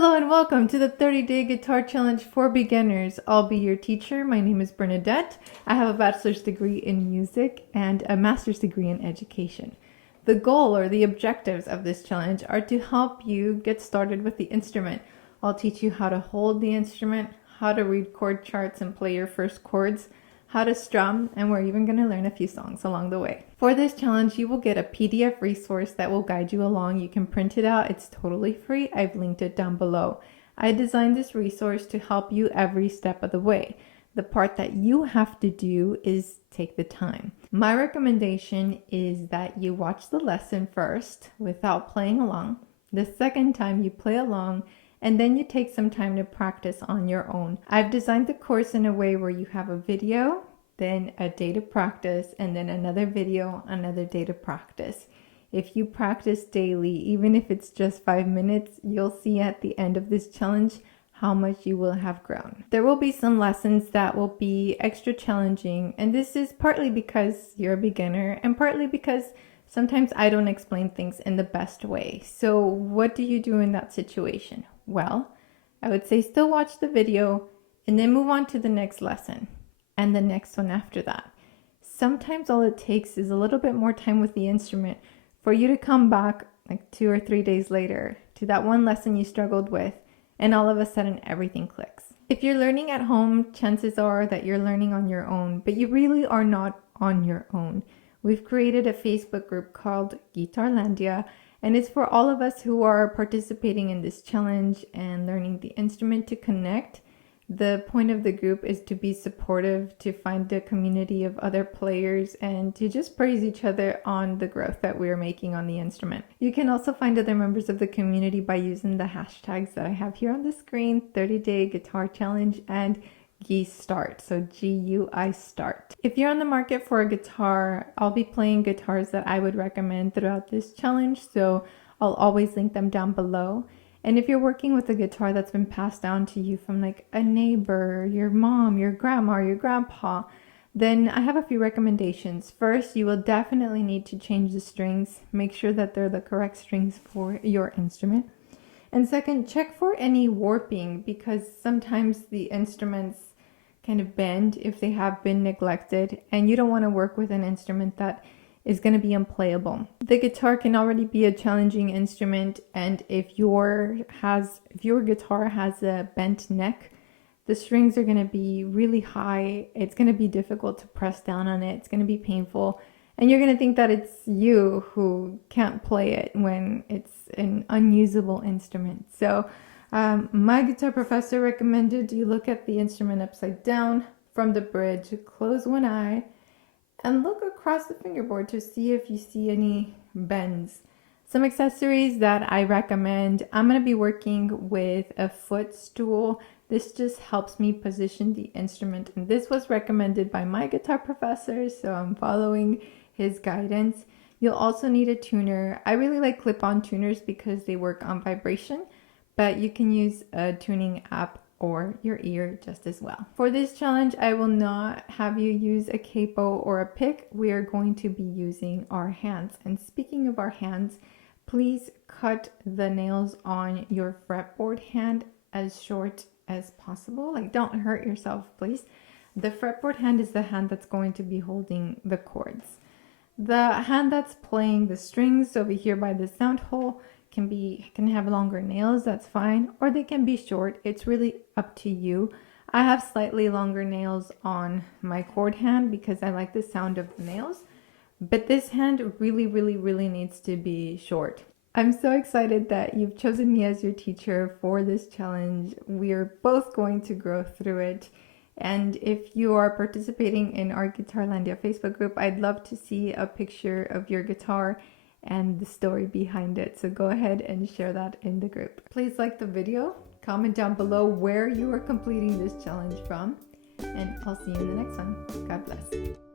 Hello and welcome to the 30-day guitar challenge for beginners. I'll be your teacher. My name is Bernadette. I have a bachelor's degree in music and a master's degree in education. The goal or the objectives of this challenge are to help you get started with the instrument. I'll teach you how to hold the instrument, how to read chord charts and play your first chords, how to strum, and we're even going to learn a few songs along the way. For this challenge, you will get a PDF resource that will guide you along. You can print it out. It's totally free. I've linked it down below. I designed this resource to help you every step of the way. The part that you have to do is take the time. My recommendation is that you watch the lesson first without playing along. The second time you play along, and then you take some time to practice on your own. I've designed the course in a way where you have a video, then a day to practice, and then another video, another day to practice. If you practice daily, even if it's just 5 minutes, you'll see at the end of this challenge how much you will have grown. There will be some lessons that will be extra challenging, and this is partly because you're a beginner and partly because sometimes I don't explain things in the best way. So what do you do in that situation? Well, I would say still watch the video and then move on to the next lesson and the next one after that. Sometimes all it takes is a little bit more time with the instrument for you to come back like 2 or 3 days later to that one lesson you struggled with, and all of a sudden everything clicks. If you're learning at home, chances are that you're learning on your own, but you really are not on your own. We've created a Facebook group called Guitarlandia, and it's for all of us who are participating in this challenge and learning the instrument to connect. The point of the group is to be supportive, to find a community of other players, and to just praise each other on the growth that we're making on the instrument. You can also find other members of the community by using the hashtags that I have here on the screen: 30-day guitar challenge and GUI-start, so GUI start. If you're on the market for a guitar, I'll be playing guitars that I would recommend throughout this challenge, so I'll always link them down below. And if you're working with a guitar that's been passed down to you from like a neighbor, your mom, your grandma, or your grandpa, then I have a few recommendations. First, you will definitely need to change the strings. Make sure that they're the correct strings for your instrument. And second, check for any warping, because sometimes the instruments kind of bend if they have been neglected, and you don't want to work with an instrument that is going to be unplayable. The guitar can already be a challenging instrument, and if your guitar has a bent neck, the strings are going to be really high. It's going to be difficult to press down on it. It's going to be painful, and you're going to think that it's you who can't play it when it's an unusable instrument. So my guitar professor recommended you look at the instrument upside down from the bridge, close one eye, and look across the fingerboard to see if you see any bends. Some accessories that I recommend: I'm going to be working with a footstool. This just helps me position the instrument, and this was recommended by my guitar professor, so I'm following his guidance. You'll also need a tuner. I really like clip-on tuners because they work on vibration, but you can use a tuning app or your ear just as well. For this challenge, I will not have you use a capo or a pick. We are going to be using our hands. And speaking of our hands, please cut the nails on your fretboard hand as short as possible. Like, don't hurt yourself, please. The fretboard hand is the hand that's going to be holding the chords. The hand that's playing the strings over here by the sound hole can have longer nails, that's fine, or they can be short. It's really up to you. I have slightly longer nails on my chord hand because I like the sound of the nails, but this hand really needs to be short. I'm so excited that you've chosen me as your teacher for this challenge. We're both going to grow through it. And if you are participating in our Guitarlandia Facebook group, I'd love to see a picture of your guitar and the story behind it. So go ahead and share that in the group. Please like the video, comment down below where you are completing this challenge from, and I'll see you in the next one. God bless.